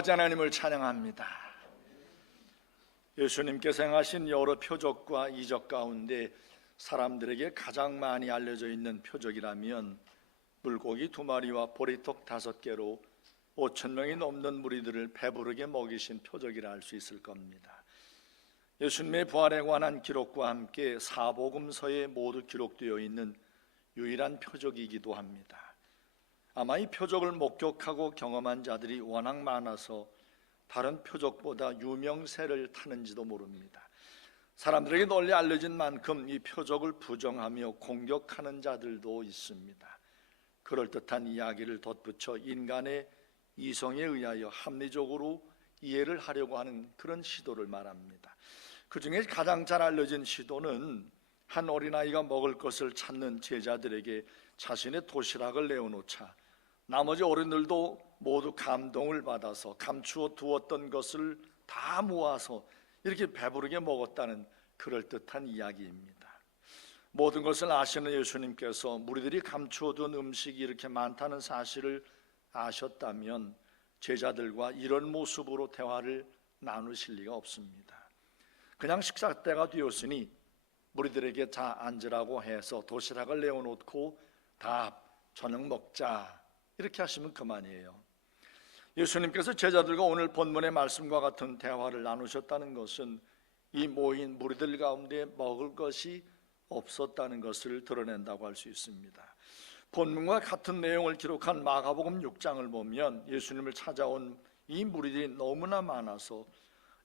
아버지 하나님을 찬양합니다. 예수님께서 행하신 여러 표적과 이적 가운데 사람들에게 가장 많이 알려져 있는 표적이라면 물고기 2마리와 보리떡 5개로 5,000명이 넘는 무리들을 배부르게 먹이신 표적이라 할 수 있을 겁니다. 예수님의 부활에 관한 기록과 함께 사복음서에 모두 기록되어 있는 유일한 표적이기도 합니다. 아마 이 표적을 목격하고 경험한 자들이 워낙 많아서 다른 표적보다 유명세를 타는지도 모릅니다. 사람들에게 널리 알려진 만큼 이 표적을 부정하며 공격하는 자들도 있습니다. 그럴듯한 이야기를 덧붙여 인간의 이성에 의하여 합리적으로 이해를 하려고 하는 그런 시도를 말합니다. 그 중에 가장 잘 알려진 시도는 한 어린아이가 먹을 것을 찾는 제자들에게 자신의 도시락을 내어놓자 나머지 어른들도 모두 감동을 받아서 감추어 두었던 것을 다 모아서 이렇게 배부르게 먹었다는 그럴듯한 이야기입니다. 모든 것을 아시는 예수님께서 무리들이 감추어 둔 음식이 이렇게 많다는 사실을 아셨다면 제자들과 이런 모습으로 대화를 나누실 리가 없습니다. 그냥 식사 때가 되었으니 무리들에게 자 앉으라고 해서 도시락을 내어놓고 다 저녁 먹자 이렇게 하시면 그만이에요. 예수님께서 제자들과 오늘 본문의 말씀과 같은 대화를 나누셨다는 것은 이 모인 무리들 가운데 먹을 것이 없었다는 것을 드러낸다고 할 수 있습니다. 본문과 같은 내용을 기록한 마가복음 6장을 보면 예수님을 찾아온 이 무리들이 너무나 많아서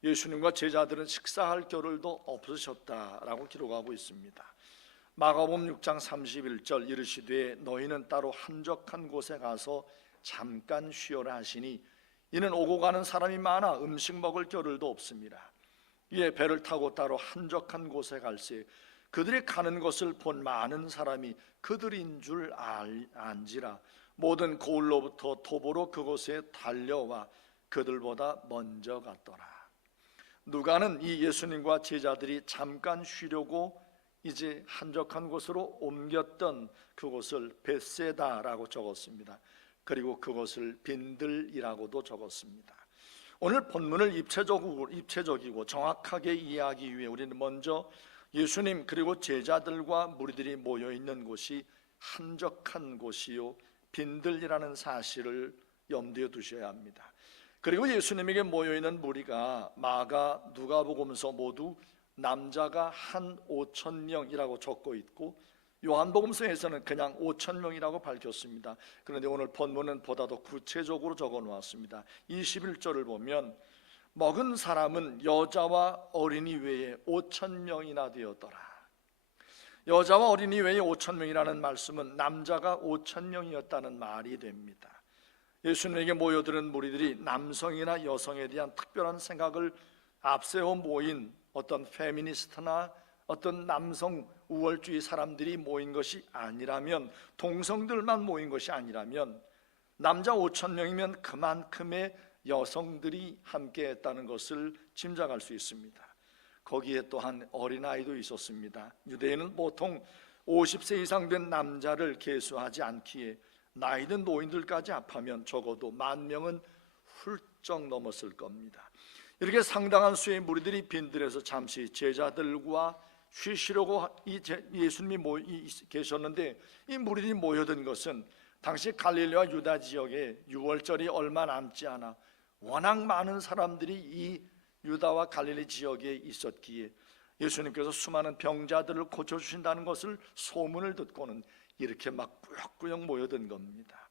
예수님과 제자들은 식사할 겨를도 없으셨다라고 기록하고 있습니다. 마가복음 6장 31절 이르시되 너희는 따로 한적한 곳에 가서 잠깐 쉬어라 하시니 이는 오고 가는 사람이 많아 음식 먹을 겨를도 없습니다. 이에 배를 타고 따로 한적한 곳에 갈새 그들이 가는 것을 본 많은 사람이 그들인 줄 안지라 모든 고을로부터 도보로 그곳에 달려와 그들보다 먼저 갔더라. 누가는 이 예수님과 제자들이 잠깐 쉬려고 이제 한적한 곳으로 옮겼던 그곳을 벳세다라고 적었습니다. 그리고 그것을 빈들이라고도 적었습니다. 오늘 본문을 입체적이고 정확하게 이해하기 위해 우리는 먼저 예수님 그리고 제자들과 무리들이 모여있는 곳이 한적한 곳이요 빈들이라는 사실을 염두에 두셔야 합니다. 그리고 예수님에게 모여있는 무리가 마가, 누가복음서 모두 남자가 한 5,000명이라고 적고 있고 요한복음서에서는 그냥 5,000명이라고 밝혔습니다. 그런데 오늘 본문은 보다 더 구체적으로 적어 놓았습니다. 21절을 보면 먹은 사람은 여자와 어린이 외에 5,000명이나 되었더라. 여자와 어린이 외에 5,000명이라는 말씀은 남자가 5,000명이었다는 말이 됩니다. 예수님에게 모여드는 무리들이 남성이나 여성에 대한 특별한 생각을 앞세워 모인 어떤 페미니스트나 어떤 남성 우월주의 사람들이 모인 것이 아니라면, 동성들만 모인 것이 아니라면 남자 5,000명이면 그만큼의 여성들이 함께 했다는 것을 짐작할 수 있습니다. 거기에 또한 어린아이도 있었습니다. 유대인은 보통 50세 이상 된 남자를 계수하지 않기에 나이든 노인들까지 합하면 적어도 10,000명은 훌쩍 넘었을 겁니다. 이렇게 상당한 수의 무리들이 빈들에서 잠시 제자들과 쉬시려고 예수님이 계셨는데, 이 무리들이 모여든 것은 당시 갈릴리와 유다 지역에 유월절이 얼마 남지 않아 워낙 많은 사람들이 이 유다와 갈릴리 지역에 있었기에 예수님께서 수많은 병자들을 고쳐주신다는 것을 소문을 듣고는 이렇게 막 꾸역꾸역 모여든 겁니다.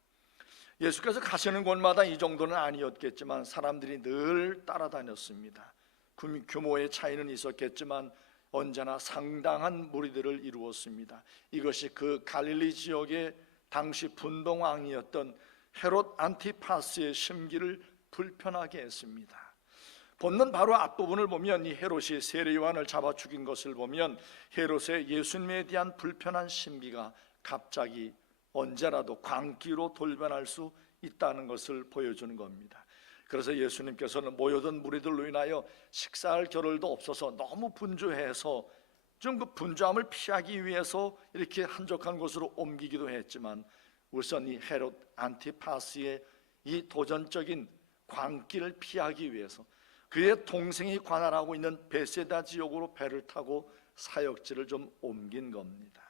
예수께서 가시는 곳마다 이 정도는 아니었겠지만 사람들이 늘 따라다녔습니다. 규모의 차이는 있었겠지만 언제나 상당한 무리들을 이루었습니다. 이것이 그 갈릴리 지역의 당시 분봉왕이었던 헤롯 안티파스의 심기를 불편하게 했습니다. 본문 바로 앞부분을 보면 이 헤롯이 세례 요한을 잡아 죽인 것을 보면 헤롯의 예수님에 대한 불편한 심기가 갑자기 언제라도 광기로 돌변할 수 있다는 것을 보여주는 겁니다. 그래서 예수님께서는 모여든 무리들로 인하여 식사할 겨를도 없어서 너무 분주해서 좀 그 분주함을 피하기 위해서 이렇게 한적한 곳으로 옮기기도 했지만 우선 이 헤롯 안티파스의 이 도전적인 광기를 피하기 위해서 그의 동생이 관할하고 있는 베세다 지역으로 배를 타고 사역지를 좀 옮긴 겁니다.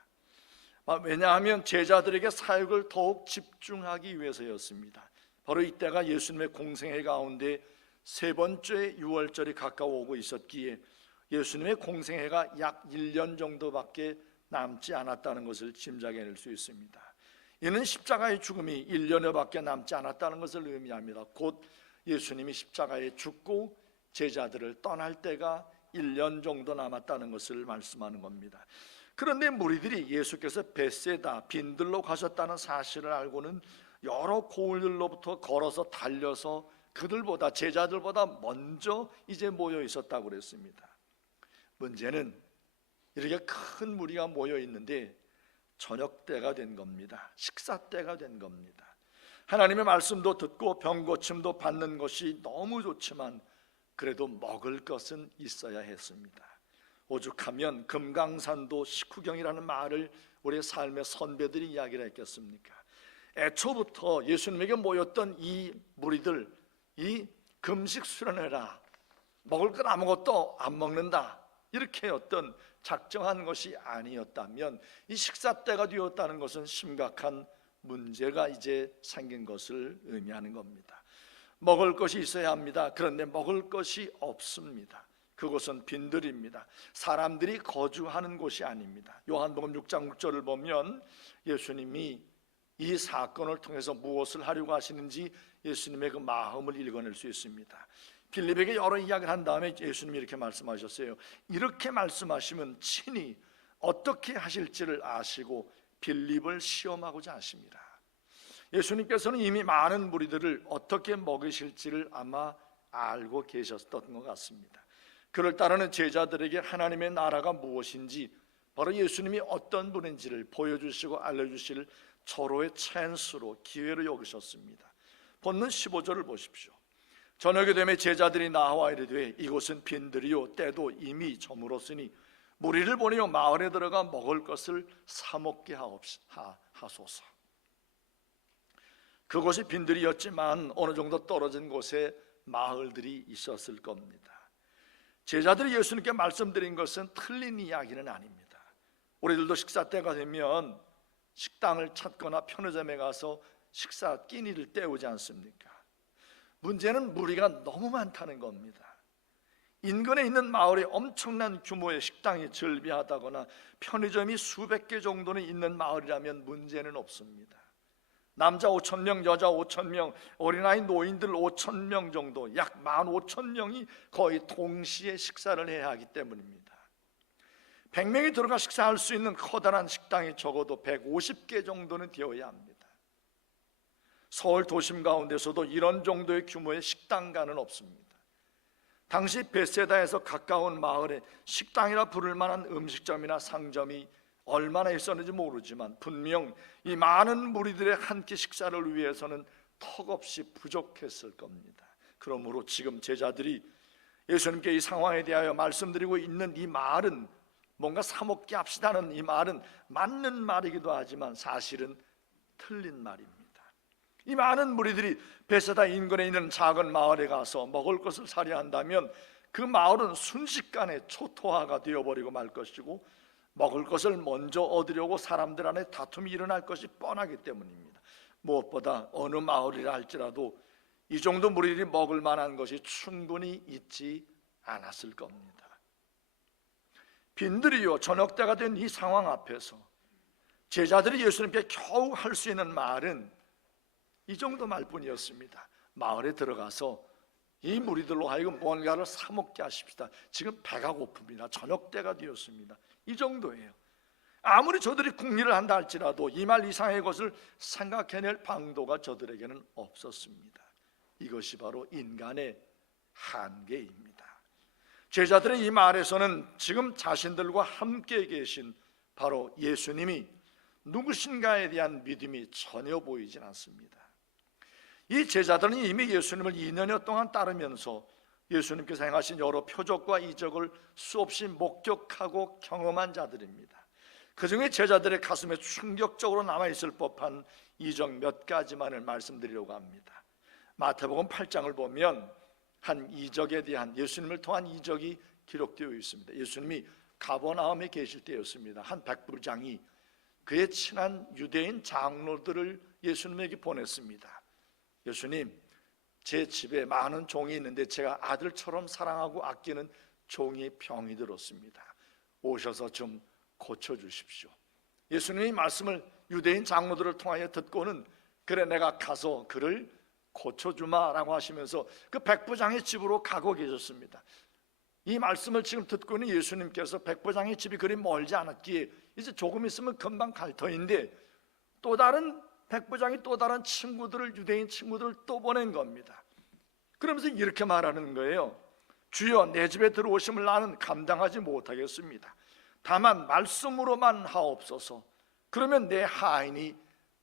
왜냐하면 제자들에게 사역을 더욱 집중하기 위해서였습니다. 바로 이때가 예수님의 공생애 가운데 세 번째 유월절이 가까워 오고 있었기에 예수님의 공생애가 약 1년 정도밖에 남지 않았다는 것을 짐작해낼 수 있습니다. 이는 십자가의 죽음이 1년여밖에 남지 않았다는 것을 의미합니다. 곧 예수님이 십자가에 죽고 제자들을 떠날 때가 1년 정도 남았다는 것을 말씀하는 겁니다. 그런데 무리들이 예수께서 벳세다 빈들로 가셨다는 사실을 알고는 여러 고을들로부터 걸어서 달려서 그들보다 제자들보다 먼저 이제 모여 있었다고 그랬습니다. 문제는 이렇게 큰 무리가 모여 있는데 저녁 때가 된 겁니다. 식사 때가 된 겁니다. 하나님의 말씀도 듣고 병 고침도 받는 것이 너무 좋지만 그래도 먹을 것은 있어야 했습니다. 오죽하면 금강산도 식후경이라는 말을 우리 삶의 선배들이 이야기를 했겠습니까? 애초부터 예수님에게 모였던 이 무리들, 이 금식 수련회라, 먹을 것 아무것도 안 먹는다, 이렇게 어떤 작정한 것이 아니었다면 이 식사 때가 되었다는 것은 심각한 문제가 이제 생긴 것을 의미하는 겁니다. 먹을 것이 있어야 합니다. 그런데 먹을 것이 없습니다. 그곳은 빈들입니다. 사람들이 거주하는 곳이 아닙니다. 요한복음 6장 6절을 보면 예수님이 이 사건을 통해서 무엇을 하려고 하시는지 예수님의 그 마음을 읽어낼 수 있습니다. 빌립에게 여러 이야기를 한 다음에 예수님이 이렇게 말씀하셨어요. 이렇게 말씀하시면 친히 어떻게 하실지를 아시고 빌립을 시험하고자 하십니다. 예수님께서는 이미 많은 무리들을 어떻게 먹이실지를 아마 알고 계셨던 것 같습니다. 그를 따르는 제자들에게 하나님의 나라가 무엇인지, 바로 예수님이 어떤 분인지를 보여주시고 알려주실 절호의 찬스로, 기회로 여기셨습니다. 본문 15절을 보십시오. 저녁이 되매 제자들이 나와 이르되 이곳은 빈들이요 때도 이미 저물었으니 무리를 보내어 마을에 들어가 먹을 것을 사 먹게 하소서. 그곳이 빈들이었지만 어느 정도 떨어진 곳에 마을들이 있었을 겁니다. 제자들이 예수님께 말씀드린 것은 틀린 이야기는 아닙니다. 우리들도 식사 때가 되면 식당을 찾거나 편의점에 가서 식사 끼니를 때우지 않습니까? 문제는 무리가 너무 많다는 겁니다. 인근에 있는 마을에 엄청난 규모의 식당이 즐비하다거나 편의점이 수백 개 정도는 있는 마을이라면 문제는 없습니다. 남자 5,000명, 여자 5,000명, 어린아이 노인들 5,000명 정도, 약 15,000명이 거의 동시에 식사를 해야 하기 때문입니다. 100명이 들어가 식사할 수 있는 커다란 식당이 적어도 150개 정도는 되어야 합니다. 서울 도심 가운데서도 이런 정도의 규모의 식당가는 없습니다. 당시 벳세다에서 가까운 마을에 식당이라 부를 만한 음식점이나 상점이 얼마나 있었는지 모르지만 분명 이 많은 무리들의 한 끼 식사를 위해서는 턱없이 부족했을 겁니다. 그러므로 지금 제자들이 예수님께 이 상황에 대하여 말씀드리고 있는 이 말은, 뭔가 사 먹게 합시다는 이 말은 맞는 말이기도 하지만 사실은 틀린 말입니다. 이 많은 무리들이 베세다 인근에 있는 작은 마을에 가서 먹을 것을 사려 한다면 그 마을은 순식간에 초토화가 되어버리고 말 것이고, 먹을 것을 먼저 얻으려고 사람들 안에 다툼이 일어날 것이 뻔하기 때문입니다. 무엇보다 어느 마을이라 할지라도 이 정도 무리들이 먹을 만한 것이 충분히 있지 않았을 겁니다. 빈들이요 저녁 때가 된 이 상황 앞에서 제자들이 예수님께 겨우 할 수 있는 말은 이 정도 말뿐이었습니다. 마을에 들어가서 이 무리들로 하여금 뭔가를 사 먹게 하십시다. 지금 배가 고픕니다. 저녁 때가 되었습니다. 이 정도예요. 아무리 저들이 궁리를 한다 할지라도 이 말 이상의 것을 생각해낼 방도가 저들에게는 없었습니다. 이것이 바로 인간의 한계입니다. 제자들의 이 말에서는 지금 자신들과 함께 계신 바로 예수님이 누구신가에 대한 믿음이 전혀 보이진 않습니다. 이 제자들은 이미 예수님을 2년여 동안 따르면서 예수님께서 행하신 여러 표적과 이적을 수없이 목격하고 경험한 자들입니다. 그 중에 제자들의 가슴에 충격적으로 남아있을 법한 이적 몇 가지만을 말씀드리려고 합니다. 마태복음 8장을 보면 한 이적에 대한, 예수님을 통한 이적이 기록되어 있습니다. 예수님이 가버나움에 계실 때였습니다. 한 백부장이 그의 친한 유대인 장로들을 예수님에게 보냈습니다. 예수님, 제 집에 많은 종이 있는데 제가 아들처럼 사랑하고 아끼는 종이 병이 들었습니다. 오셔서 좀 고쳐주십시오. 예수님이 말씀을 유대인 장로들을 통하여 듣고는 그래, 내가 가서 그를 고쳐주마라고 하시면서 그 백부장의 집으로 가고 계셨습니다. 이 말씀을 지금 듣고는 예수님께서 백부장의 집이 그리 멀지 않았기에 이제 조금 있으면 금방 갈 터인데, 또 다른 백부장이 또 다른 친구들을, 유대인 친구들을 또 보낸 겁니다. 그러면서 이렇게 말하는 거예요. 주여, 내 집에 들어오심을 나는 감당하지 못하겠습니다. 다만 말씀으로만 하옵소서. 그러면 내 하인이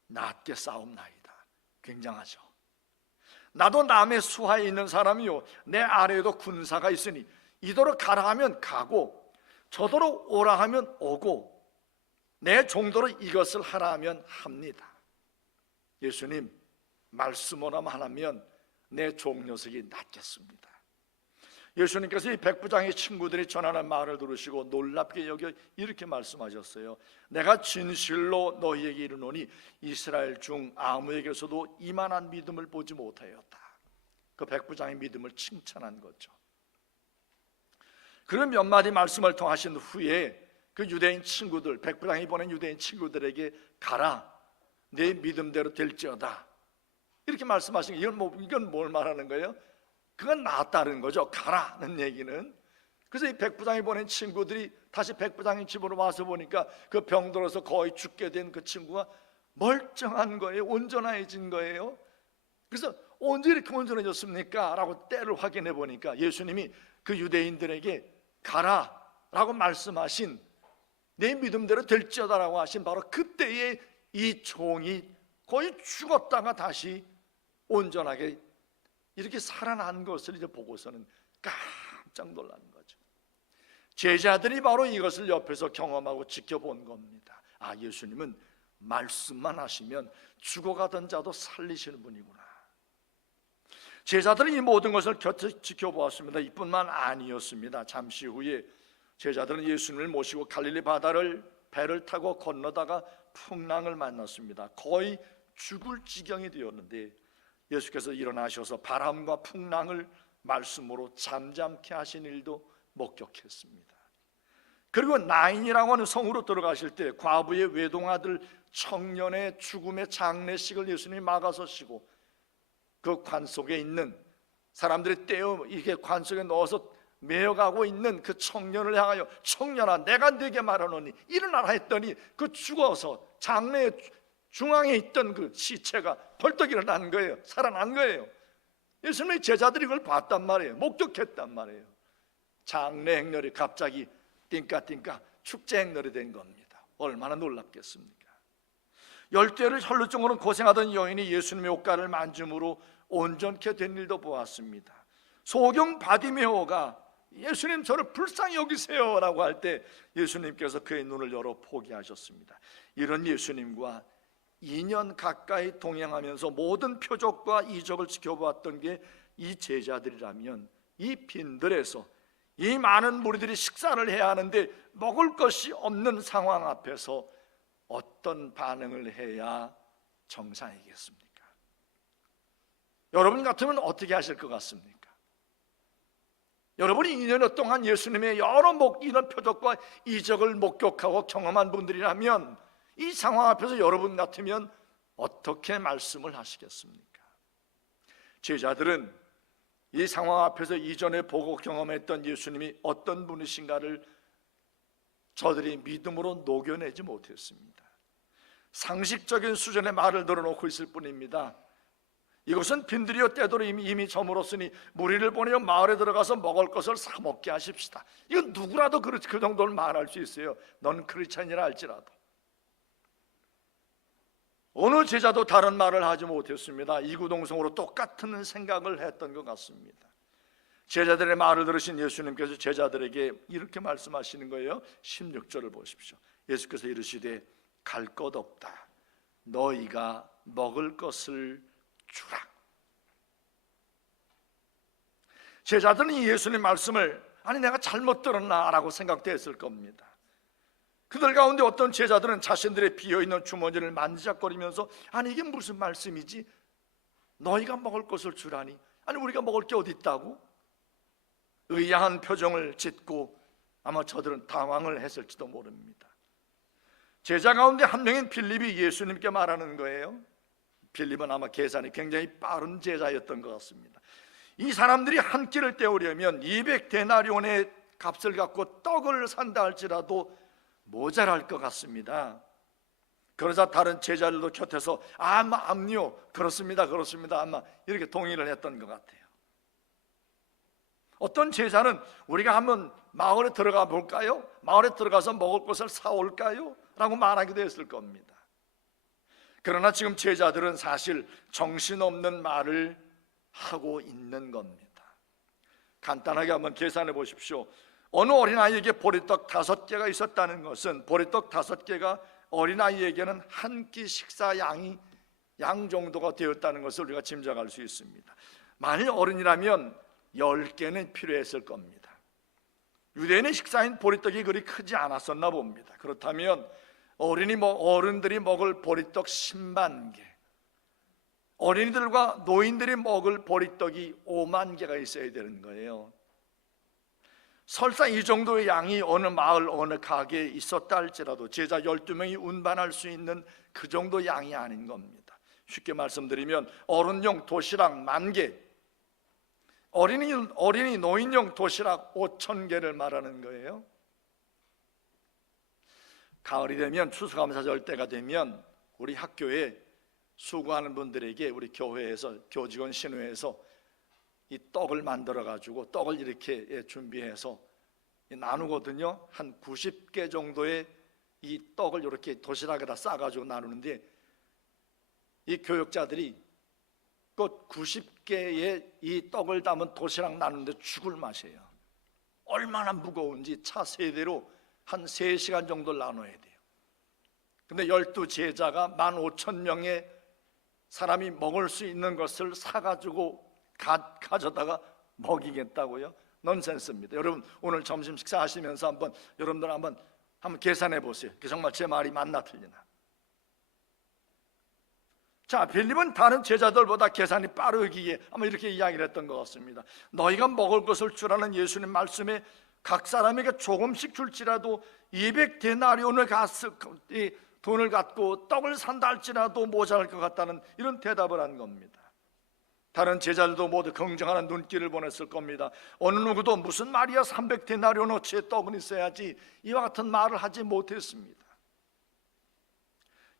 낫게 싸움나이다. 굉장하죠. 나도 남의 수하에 있는 사람이요, 내 아래에도 군사가 있으니 이더러 가라 하면 가고 저더러 오라 하면 오고 내 종도로 이것을 하라 하면 합니다. 예수님, 말씀으로만 하면 내 종 녀석이 낫겠습니다. 예수님께서 이 백부장의 친구들이 전하는 말을 들으시고 놀랍게 여겨 이렇게 말씀하셨어요. 내가 진실로 너희에게 이르노니 이스라엘 중 아무에게서도 이만한 믿음을 보지 못하였다. 그 백부장의 믿음을 칭찬한 거죠. 그런 몇 마디 말씀을 통하신 후에 그 유대인 친구들, 백부장이 보낸 유대인 친구들에게 가라, 내 믿음대로 될지어다, 이렇게 말씀하신 게 이건 뭘 말하는 거예요? 그건 낫다는 거죠. 가라는 얘기는. 그래서 이 백부장이 보낸 친구들이 다시 백부장의 집으로 와서 보니까 그 병들어서 거의 죽게 된 그 친구가 멀쩡한 거예요. 온전해진 거예요. 그래서 언제 이렇게 온전해졌습니까? 라고 때를 확인해 보니까 예수님이 그 유대인들에게 가라 라고 말씀하신, 내 믿음대로 될지어다라고 하신 바로 그때에 이 종이 거의 죽었다가 다시 온전하게 이렇게 살아난 것을 이제 보고서는 깜짝 놀라는 거죠. 제자들이 바로 이것을 옆에서 경험하고 지켜본 겁니다. 아, 예수님은 말씀만 하시면 죽어가던 자도 살리시는 분이구나. 제자들은 이 모든 것을 곁에 지켜보았습니다. 이뿐만 아니었습니다. 잠시 후에 제자들은 예수님을 모시고 갈릴리 바다를 배를 타고 건너다가 풍랑을 만났습니다. 거의 죽을 지경이 되었는데 예수께서 일어나셔서 바람과 풍랑을 말씀으로 잠잠케 하신 일도 목격했습니다. 그리고 나인이라고 하는 성으로 들어가실 때 과부의 외동아들 청년의 죽음의 장례식을 예수님이 막아서시고 그 관 속에 있는 사람들이 떼어 이게 관 속에 넣어서 메어가고 있는 그 청년을 향하여 청년아, 내가 네게 말하노니 일어나라 했더니 그 죽어서 장례의 중앙에 있던 그 시체가 벌떡 일어난 거예요. 살아난 거예요. 예수님의 제자들이 그걸 봤단 말이에요. 목격했단 말이에요. 장례 행렬이 갑자기 띵까띵까 축제 행렬이 된 겁니다. 얼마나 놀랍겠습니까? 열대를 혈루증으로 고생하던 여인이 예수님의 옷가를 만짐으로 온전케 된 일도 보았습니다. 소경 바디메오가 예수님, 저를 불쌍히 여기세요 라고 할 때 예수님께서 그의 눈을 열어 포기하셨습니다. 이런 예수님과 2년 가까이 동행하면서 모든 표적과 이적을 지켜보았던 게 이 제자들이라면 이 빈들에서 이 많은 무리들이 식사를 해야 하는데 먹을 것이 없는 상황 앞에서 어떤 반응을 해야 정상이겠습니까? 여러분 같으면 어떻게 하실 것 같습니까? 여러분이 2년 동안 예수님의 여러 이런 표적과 이적을 목격하고 경험한 분들이라면 이 상황 앞에서 여러분 같으면 어떻게 말씀을 하시겠습니까? 제자들은 이 상황 앞에서 이전에 보고 경험했던 예수님이 어떤 분이신가를 저들이 믿음으로 녹여내지 못했습니다. 상식적인 수준의 말을 들어놓고 있을 뿐입니다. 이것은 빈들이요 떼도로 이미 저물었으니 무리를 보내어 마을에 들어가서 먹을 것을 사 먹게 하십시다. 이건 누구라도 그 정도는 말할 수 있어요. 넌 크리스찬이라 할지라도. 어느 제자도 다른 말을 하지 못했습니다. 이구동성으로 똑같은 생각을 했던 것 같습니다. 제자들의 말을 들으신 예수님께서 제자들에게 이렇게 말씀하시는 거예요. 16절을 보십시오. 예수께서 이르시되 갈 것 없다. 너희가 먹을 것을 주라. 제자들은 이 예수님 말씀을 아니 내가 잘못 들었나 라고 생각됐을 겁니다. 그들 가운데 어떤 제자들은 자신들의 비어있는 주머니를 만지작거리면서 아니 이게 무슨 말씀이지? 너희가 먹을 것을 주라니 아니 우리가 먹을 게 어디 있다고? 의아한 표정을 짓고 아마 저들은 당황을 했을지도 모릅니다. 제자 가운데 한 명인 빌립이 예수님께 말하는 거예요. 빌립은 아마 계산이 굉장히 빠른 제자였던 것 같습니다. 이 사람들이 한 끼를 때우려면 200데나리온의 값을 갖고 떡을 산다 할지라도 모자랄 것 같습니다. 그러자 다른 제자들도 곁에서 암요 그렇습니다 아마 이렇게 동의를 했던 것 같아요. 어떤 제자는 우리가 한번 마을에 들어가 볼까요? 마을에 들어가서 먹을 것을 사올까요? 라고 말하기도 했을 겁니다. 그러나 지금 제자들은 사실 정신없는 말을 하고 있는 겁니다. 간단하게 한번 계산해 보십시오. 어느 어린아이에게 보리떡 5개가 있었다는 것은 보리떡 5개가 어린아이에게는 한 끼 식사 양 정도가 되었다는 것을 우리가 짐작할 수 있습니다. 만일 어른이라면 10개는 필요했을 겁니다. 유대인의 식사인 보리떡이 그리 크지 않았었나 봅니다. 그렇다면 어른들이 먹을 보리떡 10만 개, 어린이들과 노인들이 먹을 보리떡이 5만 개가 있어야 되는 거예요. 설사 이 정도의 양이 어느 마을 어느 가게에 있었다 할지라도 제자 12명이 운반할 수 있는 그 정도 양이 아닌 겁니다. 쉽게 말씀드리면 어른용 도시락 10,000개, 어린이 노인용 도시락 5,000개를 말하는 거예요. 가을이 되면 추수감사절 때가 되면 우리 학교에 수고하는 분들에게 우리 교회에서 교직원 신회에서 이 떡을 만들어 가지고 떡을 이렇게 준비해서 나누거든요. 한 90개 정도의 이 떡을 이렇게 도시락에다 싸가지고 나누는데 이 교육자들이 그 90개의 이 떡을 담은 도시락 나누는데 죽을 맛이에요. 얼마나 무거운지 차 3대로 한 3시간 정도 나눠야 돼요. 근데 12제자가 15,000명의 사람이 먹을 수 있는 것을 사가지고 가져다가 먹이겠다고요? 넌센스입니다. 여러분 오늘 점심 식사하시면서 여러분들 한번 계산해 보세요. 정말 제 말이 맞나 틀리나. 자, 빌립은 다른 제자들보다 계산이 빠르기에 아마 이렇게 이야기를 했던 것 같습니다. 너희가 먹을 것을 주라는 예수님 말씀에 각 사람에게 조금씩 줄지라도 200데나리온을 돈을 갖고 떡을 산다 할지라도 모자랄 것 같다는 이런 대답을 한 겁니다. 다른 제자들도 모두 긍정하는 눈길을 보냈을 겁니다. 어느 누구도 무슨 말이야 300데나리온어치의 떡은 있어야지 이와 같은 말을 하지 못했습니다.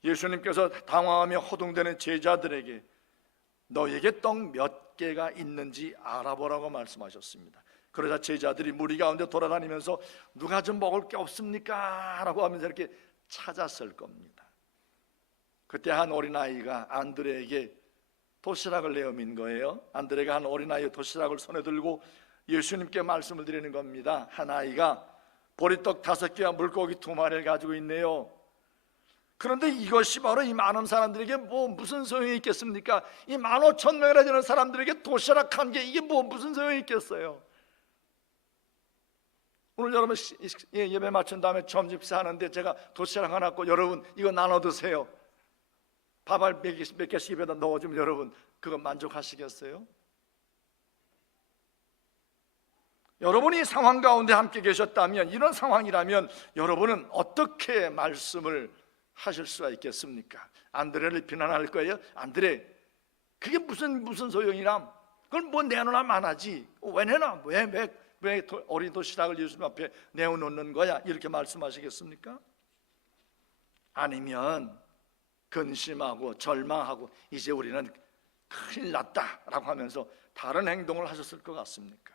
예수님께서 당황하며 허둥대는 제자들에게 너에게 떡 몇 개가 있는지 알아보라고 말씀하셨습니다. 그러자 제자들이 무리 가운데 돌아다니면서 누가 좀 먹을 게 없습니까? 라고 하면서 이렇게 찾았을 겁니다. 그때 한 어린아이가 안드레에게 도시락을 내어민 거예요. 안드레가 한 어린아이의 도시락을 손에 들고 예수님께 말씀을 드리는 겁니다. 한 아이가 보리떡 5개와 물고기 2마리를 가지고 있네요. 그런데 이것이 바로 이 많은 사람들에게 무슨 소용이 있겠습니까? 이 15,000명이나 되는 사람들에게 도시락 1개 이게 무슨 소용이 있겠어요? 오늘 여러분 예배 마친 다음에 점심 식사하는데 제가 도시락 하나 갖고 여러분 이거 나눠 드세요. 밥알 몇 개씩 입에다 넣어주면 여러분 그거 만족하시겠어요? 여러분이 상황 가운데 함께 계셨다면 이런 상황이라면 여러분은 어떻게 말씀을 하실 수가 있겠습니까? 안드레를 비난할 거예요? 안드레 그게 무슨 소용이람? 그걸 내놓으면 안 하지. 왜 내놔? 왜 어린 도시락을 예수님 앞에 내어놓는 거야? 이렇게 말씀하시겠습니까? 아니면 근심하고 절망하고 이제 우리는 큰일 났다라고 하면서 다른 행동을 하셨을 것 같습니까?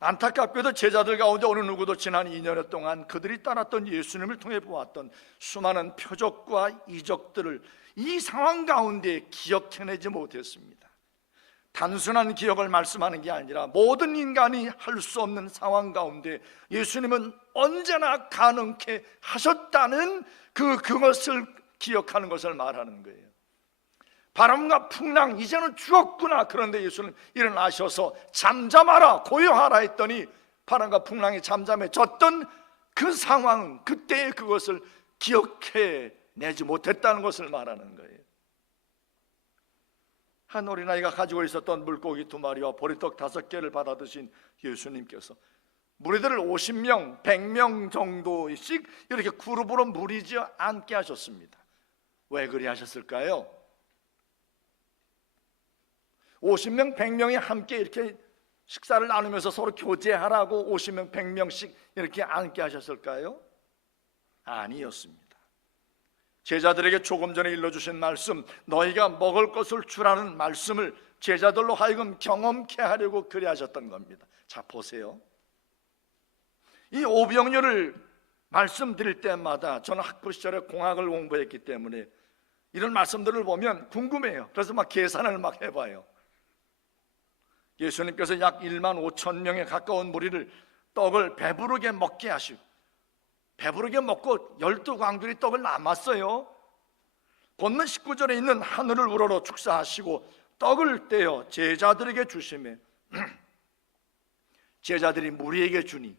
안타깝게도 제자들 가운데 어느 누구도 지난 2년여 동안 그들이 따랐던 예수님을 통해 보았던 수많은 표적과 이적들을 이 상황 가운데 기억해내지 못했습니다. 단순한 기억을 말씀하는 게 아니라 모든 인간이 할 수 없는 상황 가운데 예수님은 언제나 가능케 하셨다는 그것을 기억하는 것을 말하는 거예요. 바람과 풍랑 이제는 죽었구나. 그런데 예수님 일어나셔서 잠잠하라, 고요하라 했더니 바람과 풍랑이 잠잠해졌던 그 상황, 그때의 그것을 기억해내지 못했다는 것을 말하는 거예요. 한 어린아이가 가지고 있었던 물고기 2마리와 보리떡 5개를 받아 드신 예수님께서 무리들을 50명, 100명 정도씩 이렇게 그룹으로 무리지어 앉게 하셨습니다. 왜 그리 하셨을까요? 50명, 100명이 함께 이렇게 식사를 나누면서 서로 교제하라고 50명, 100명씩 이렇게 앉게 하셨을까요? 아니었습니다. 제자들에게 조금 전에 일러주신 말씀, 너희가 먹을 것을 주라는 말씀을 제자들로 하여금 경험케 하려고 그리 하셨던 겁니다. 자, 보세요. 이 오병이어를 말씀드릴 때마다 저는 학부 시절에 공학을 공부했기 때문에 이런 말씀들을 보면 궁금해요. 그래서 막 계산을 막 해봐요. 예수님께서 약 1만 5천 명에 가까운 무리를 떡을 배부르게 먹게 하시고, 배부르게 먹고 12광줄이 떡을 남았어요. 본문 19절에 있는 하늘을 우러러 축사하시고 떡을 떼어 제자들에게 주시매 제자들이 무리에게 주니,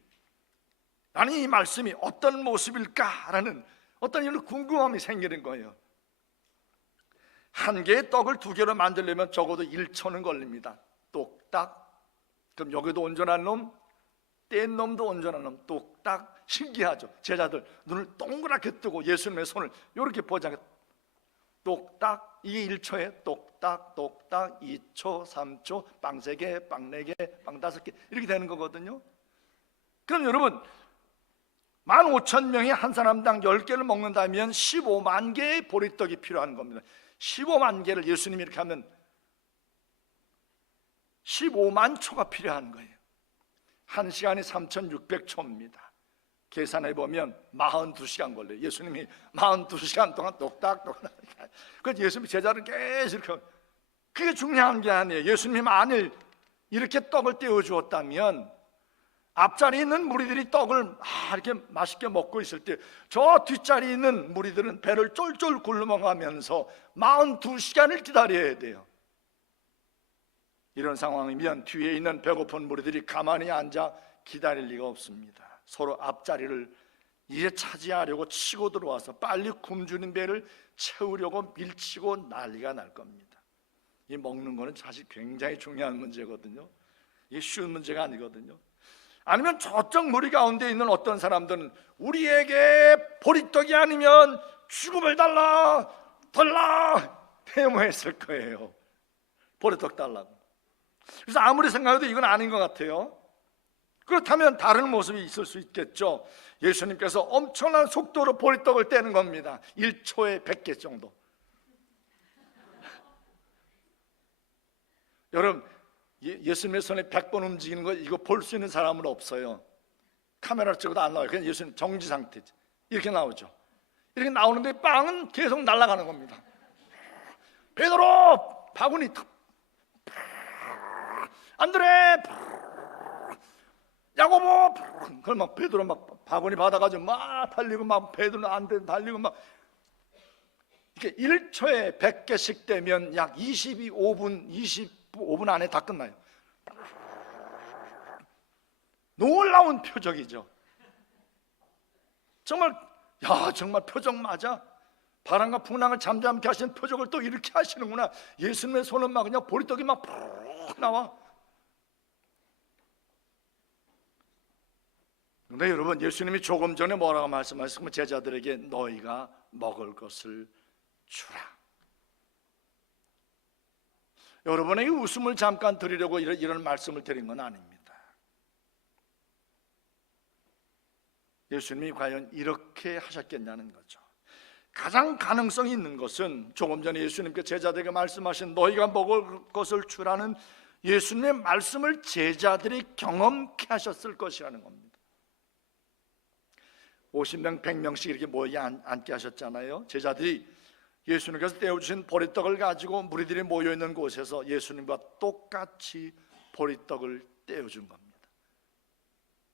아니 이 말씀이 어떤 모습일까라는 어떤 이런 궁금함이 생기는 거예요. 한 개의 떡을 2개로 만들려면 적어도 1초는 걸립니다. 똑딱. 그럼 여기도 온전한 놈, 뗀 놈도 온전한 놈, 똑딱. 신기하죠. 제자들 눈을 동그랗게 뜨고 예수님의 손을 이렇게 보자. 똑딱. 이게 1초에 똑딱 똑딱 2초, 3초, 빵 3개, 빵 4개, 빵 5개 이렇게 되는 거거든요. 그럼 여러분 15,000명이 한 사람당 10개를 먹는다면 15만 개의 보리떡이 필요한 겁니다. 15만 개를 예수님이 이렇게 하면 15만 초가 필요한 거예요. 1시간이 3,600초입니다. 계산해 보면 42시간 걸려요. 예수님이 42시간 동안 똑딱똑딱. 그래서 예수님이 제자를 계속 이렇게, 그게 중요한 게 아니에요. 예수님이 만일 이렇게 떡을 떼어 주었다면 앞자리에 있는 무리들이 떡을 이렇게 맛있게 먹고 있을 때 저 뒷자리에 있는 무리들은 배를 쫄쫄 굶어가면서 42시간을 기다려야 돼요. 이런 상황이면 뒤에 있는 배고픈 무리들이 가만히 앉아 기다릴 리가 없습니다. 서로 앞자리를 이제 차지하려고 치고 들어와서 빨리 굶주린 배를 채우려고 밀치고 난리가 날 겁니다. 이 먹는 거는 사실 굉장히 중요한 문제거든요. 이게 쉬운 문제가 아니거든요. 아니면 저쪽 무리 가운데 있는 어떤 사람들은 우리에게 보리떡이 아니면 죽음을 달라 데모했을 거예요. 보리떡 달라고. 그래서 아무리 생각해도 이건 아닌 것 같아요. 그렇다면 다른 모습이 있을 수 있겠죠. 예수님께서 엄청난 속도로 보리떡을 떼는 겁니다. 1초에 100개 정도. 여러분, 예수님의 손에 100번 움직이는 거 이거 볼 수 있는 사람은 없어요. 카메라 찍어도 안 나와요. 그냥 예수님 정지 상태지. 이렇게 나오죠. 이렇게 나오는데 빵은 계속 날아가는 겁니다. 베드로 바구니 탁, 안드레, 야고보, 그걸 막 베드로 막 바구니 받아가지고 막 달리고 막 베드로 안드레 달리고 막 이렇게 1초에 100개씩 되면 약 25분 안에 다 끝나요. 놀라운 표적이죠. 정말 정말 표적 맞아? 바람과 풍랑을 잠잠케 하시는 표적을 또 이렇게 하시는구나. 예수님의 손은 막 그냥 보리떡이 막 푹 나와. 그런데 여러분, 예수님이 조금 전에 뭐라고 말씀하셨으면 제자들에게 너희가 먹을 것을 주라. 여러분에게 웃음을 잠깐 드리려고 이런 말씀을 드린 건 아닙니다. 예수님이 과연 이렇게 하셨겠냐는 거죠. 가장 가능성이 있는 것은 조금 전에 예수님께 제자들에게 말씀하신 너희가 먹을 것을 주라는 예수님의 말씀을 제자들이 경험케 하셨을 것이라는 겁니다. 50명, 100명씩 이렇게 모여 앉게 하셨잖아요. 제자들이 예수님께서 떼어주신 보리떡을 가지고 무리들이 모여있는 곳에서 예수님과 똑같이 보리떡을 떼어준 겁니다.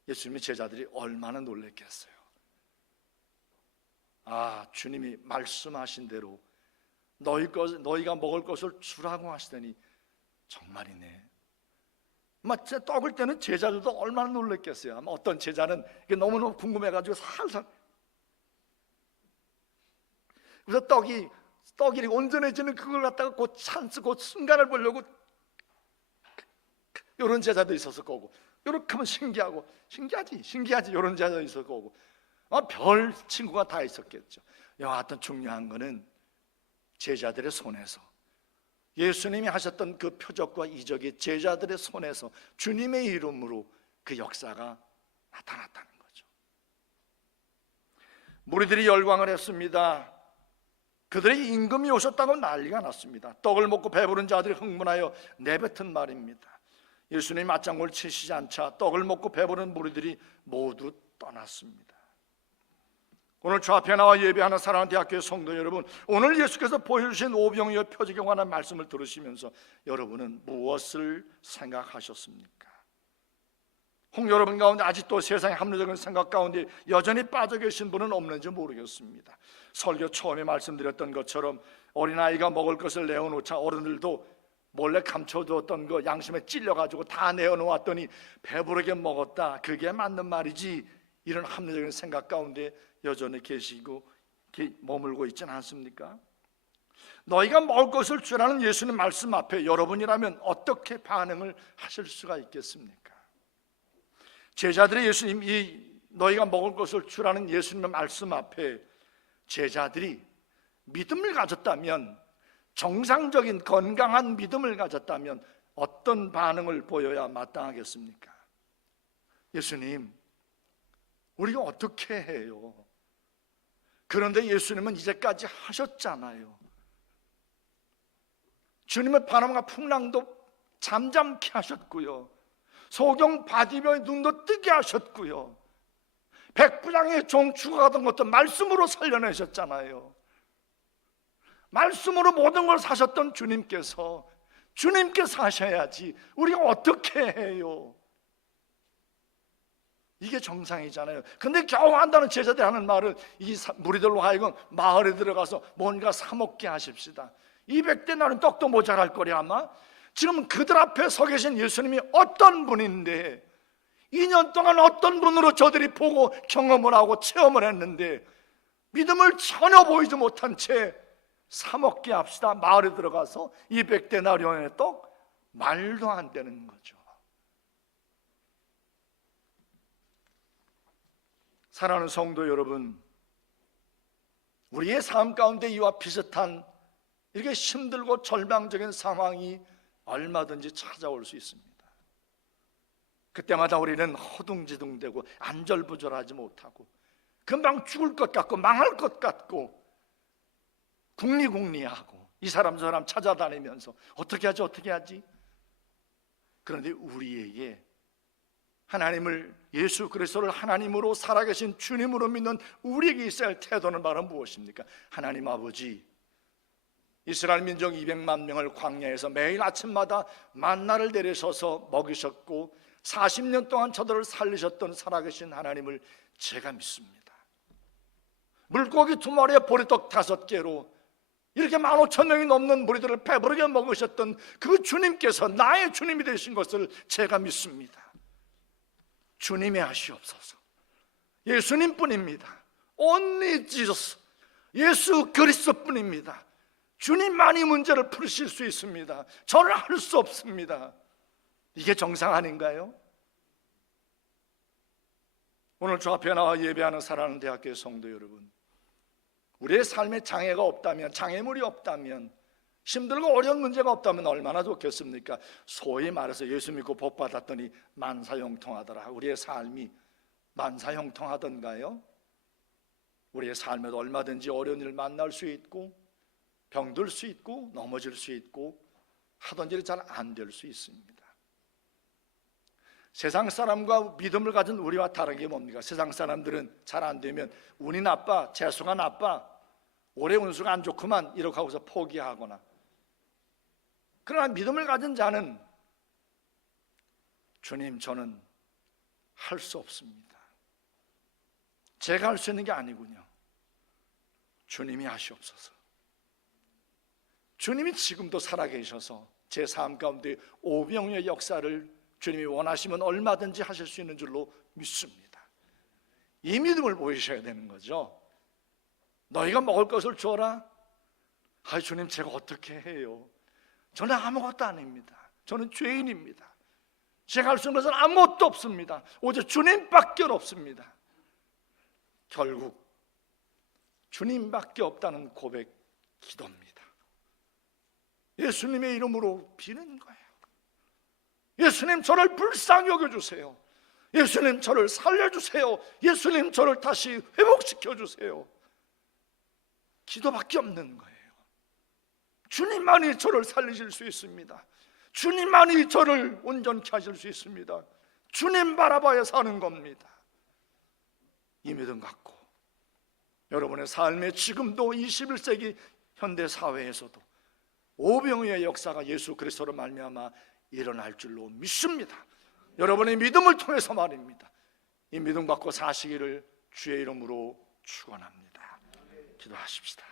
예수님의 제자들이 얼마나 놀랐겠어요. 주님이 말씀하신 대로 너희가 먹을 것을 주라고 하시더니 정말이네. 떡을 때는 제자들도 얼마나 놀랐겠어요. 어떤 제자는 이게 너무너무 궁금해가지고 살살, 그래서 떡이 온전해지는 그걸 갖다가 그 찬스, 그 순간을 보려고 이런 제자도 있었을 거고, 이렇게 하면 신기하지 이런 제자도 있었을 거고, 별 친구가 다 있었겠죠. 여하튼 중요한 거는 제자들의 손에서, 예수님이 하셨던 그 표적과 이적이 제자들의 손에서 주님의 이름으로 그 역사가 나타났다는 거죠. 무리들이 열광을 했습니다. 그들의 임금이 오셨다고 난리가 났습니다. 떡을 먹고 배부른 자들이 흥분하여 내뱉은 말입니다. 예수님이 맞장구를 치시지 않자 떡을 먹고 배부른 무리들이 모두 떠났습니다. 오늘 저 앞에 나와 예배하는 사랑하는 대학교의 성도 여러분, 오늘 예수께서 보여주신 오병이어 표적에 관한 말씀을 들으시면서 여러분은 무엇을 생각하셨습니까? 혹 여러분 가운데 아직도 세상의 합리적인 생각 가운데 여전히 빠져 계신 분은 없는지 모르겠습니다. 설교 처음에 말씀드렸던 것처럼 어린아이가 먹을 것을 내어놓자 어른들도 몰래 감춰두었던 거 양심에 찔려가지고 다 내어놓았더니 배부르게 먹었다, 그게 맞는 말이지, 이런 합리적인 생각 가운데 여전히 계시고 머물고 있지는 않습니까? 너희가 먹을 것을 주라는 예수님 말씀 앞에 여러분이라면 어떻게 반응을 하실 수가 있겠습니까? 제자들이 너희가 먹을 것을 주라는 예수님의 말씀 앞에 제자들이 믿음을 가졌다면, 정상적인 건강한 믿음을 가졌다면 어떤 반응을 보여야 마땅하겠습니까? 예수님, 우리가 어떻게 해요? 그런데 예수님은 이제까지 하셨잖아요. 주님의 바람과 풍랑도 잠잠케 하셨고요, 소경 바디벼의 눈도 뜨게 하셨고요, 백부장의 종 죽어가던 것도 말씀으로 살려내셨잖아요. 말씀으로 모든 걸 사셨던 주님께서 하셔야지 우리가 어떻게 해요? 이게 정상이잖아요. 근데 겨우 한다는 제자들이 하는 말은 이 무리들로 하여금 마을에 들어가서 뭔가 사 먹게 하십시다. 200데나리온 떡도 모자랄 거리 아마. 지금 그들 앞에 서 계신 예수님이 어떤 분인데, 2년 동안 어떤 분으로 저들이 보고 경험을 하고 체험을 했는데 믿음을 전혀 보이지 못한 채 사 먹게 합시다, 마을에 들어가서 200데나리온의 떡? 말도 안 되는 거죠. 사랑하는 성도 여러분, 우리의 삶 가운데 이와 비슷한 이렇게 힘들고 절망적인 상황이 얼마든지 찾아올 수 있습니다. 그때마다 우리는 허둥지둥대고 안절부절하지 못하고 금방 죽을 것 같고 망할 것 같고 궁리궁리하고 이 사람 저 사람 찾아다니면서 어떻게 하지? 그런데 우리에게 하나님을, 예수 그리스도를 하나님으로 살아계신 주님으로 믿는 우리에게 있어야 할 태도는 바로 무엇입니까? 하나님 아버지, 이스라엘 민족 200만 명을 광야에서 매일 아침마다 만나를 내리셔서 먹이셨고 40년 동안 저들을 살리셨던 살아계신 하나님을 제가 믿습니다. 물고기 2마리에 보리떡 5개로 이렇게 15,000명이 넘는 무리들을 배부르게 먹으셨던 그 주님께서 나의 주님이 되신 것을 제가 믿습니다. 주님이 하시옵소서. 예수님뿐입니다. Only Jesus, 예수 그리스도뿐입니다. 주님만이 문제를 풀으실 수 있습니다. 저는 할 수 없습니다. 이게 정상 아닌가요? 오늘 저 앞에 나와 예배하는 사랑하는 대학교의 성도 여러분, 우리의 삶에 장애가 없다면, 장애물이 없다면, 힘들고 어려운 문제가 없다면 얼마나 좋겠습니까? 소위 말해서 예수 믿고 복 받았더니 만사형통하더라. 우리의 삶이 만사형통하던가요? 우리의 삶에도 얼마든지 어려운 일을 만날 수 있고, 병들 수 있고, 넘어질 수 있고, 하던 일이 잘 안 될 수 있습니다. 세상 사람과 믿음을 가진 우리와 다른 게 뭡니까? 세상 사람들은 잘 안 되면 운이 나빠, 재수가 나빠, 올해 운수가 안 좋구만 이렇게 하고서 포기하거나, 그러나 믿음을 가진 자는 주님, 저는 할 수 없습니다. 제가 할 수 있는 게 아니군요. 주님이 하시옵소서. 주님이 지금도 살아계셔서 제 삶 가운데 오병이어의 역사를 주님이 원하시면 얼마든지 하실 수 있는 줄로 믿습니다. 이 믿음을 보이셔야 되는 거죠. 너희가 먹을 것을 주어라. 아, 주님, 제가 어떻게 해요? 저는 아무것도 아닙니다. 저는 죄인입니다. 제가 할 수 있는 것은 아무것도 없습니다. 오직 주님밖에 없습니다. 결국 주님밖에 없다는 고백, 기도입니다. 예수님의 이름으로 비는 거예요. 예수님, 저를 불쌍히 여겨주세요. 예수님, 저를 살려주세요. 예수님, 저를 다시 회복시켜주세요. 기도밖에 없는 거예요. 주님만이 저를 살리실 수 있습니다. 주님만이 저를 온전케 하실 수 있습니다. 주님 바라봐야 사는 겁니다. 이 믿음 갖고 여러분의 삶에 지금도 21세기 현대사회에서도 오병이어의 역사가 예수 그리스도로 말미암아 일어날 줄로 믿습니다. 여러분의 믿음을 통해서 말입니다. 이 믿음 갖고 사시기를 주의 이름으로 축원합니다. 기도하십시다.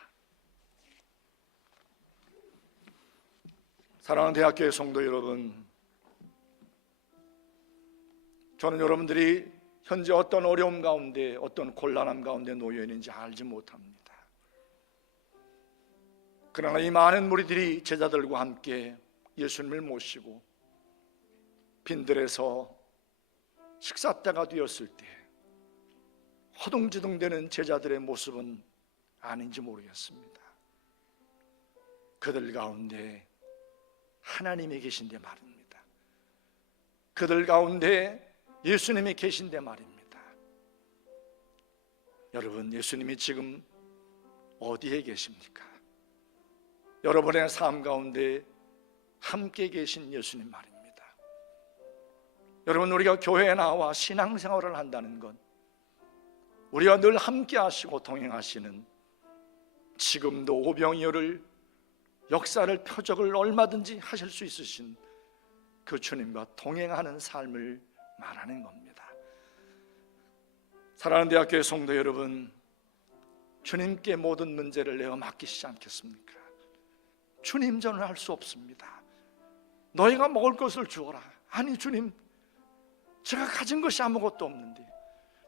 사랑하는 대학교의 성도 여러분, 저는 여러분들이 현재 어떤 어려움 가운데, 어떤 곤란함 가운데 놓여 있는지 알지 못합니다. 그러나 이 많은 무리들이 제자들과 함께 예수님을 모시고 빈들에서 식사 때가 되었을 때 허둥지둥대는 제자들의 모습은 아닌지 모르겠습니다. 그들 가운데 하나님이 계신데 말입니다. 그들 가운데 예수님이 계신데 말입니다. 여러분, 예수님이 지금 어디에 계십니까? 여러분의 삶 가운데 함께 계신 예수님 말입니다. 여러분, 우리가 교회에 나와 신앙생활을 한다는 건 우리와 늘 함께 하시고 동행하시는, 지금도 오병이어를 역사를, 표적을 얼마든지 하실 수 있으신 그 주님과 동행하는 삶을 말하는 겁니다. 사랑하는 대학교의 성도 여러분, 주님께 모든 문제를 내어 맡기시지 않겠습니까? 주님, 저는 할 수 없습니다. 너희가 먹을 것을 주어라. 아니 주님, 제가 가진 것이 아무것도 없는데,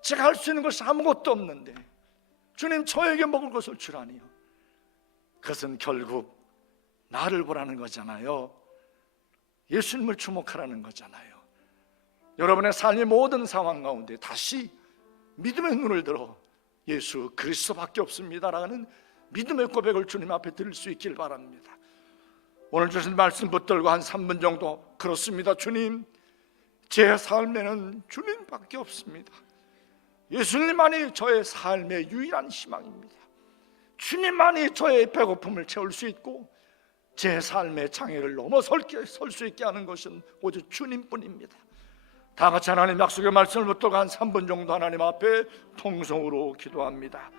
제가 할 수 있는 것이 아무것도 없는데 주님, 저에게 먹을 것을 주라니요. 그것은 결국 나를 보라는 거잖아요. 예수님을 주목하라는 거잖아요. 여러분의 삶의 모든 상황 가운데 다시 믿음의 눈을 들어 예수 그리스도밖에 없습니다라는 믿음의 고백을 주님 앞에 드릴 수 있길 바랍니다. 오늘 주신 말씀 붙들고 한 3분 정도, 그렇습니다. 주님, 제 삶에는 주님밖에 없습니다. 예수님만이 저의 삶의 유일한 희망입니다. 주님만이 저의 배고픔을 채울 수 있고 제 삶의 장애를 넘어설 수 있게 하는 것은 오직 주님뿐입니다. 다 같이 하나님 약속의 말씀을 붙들고 한 3분 정도 하나님 앞에 통성으로 기도합니다.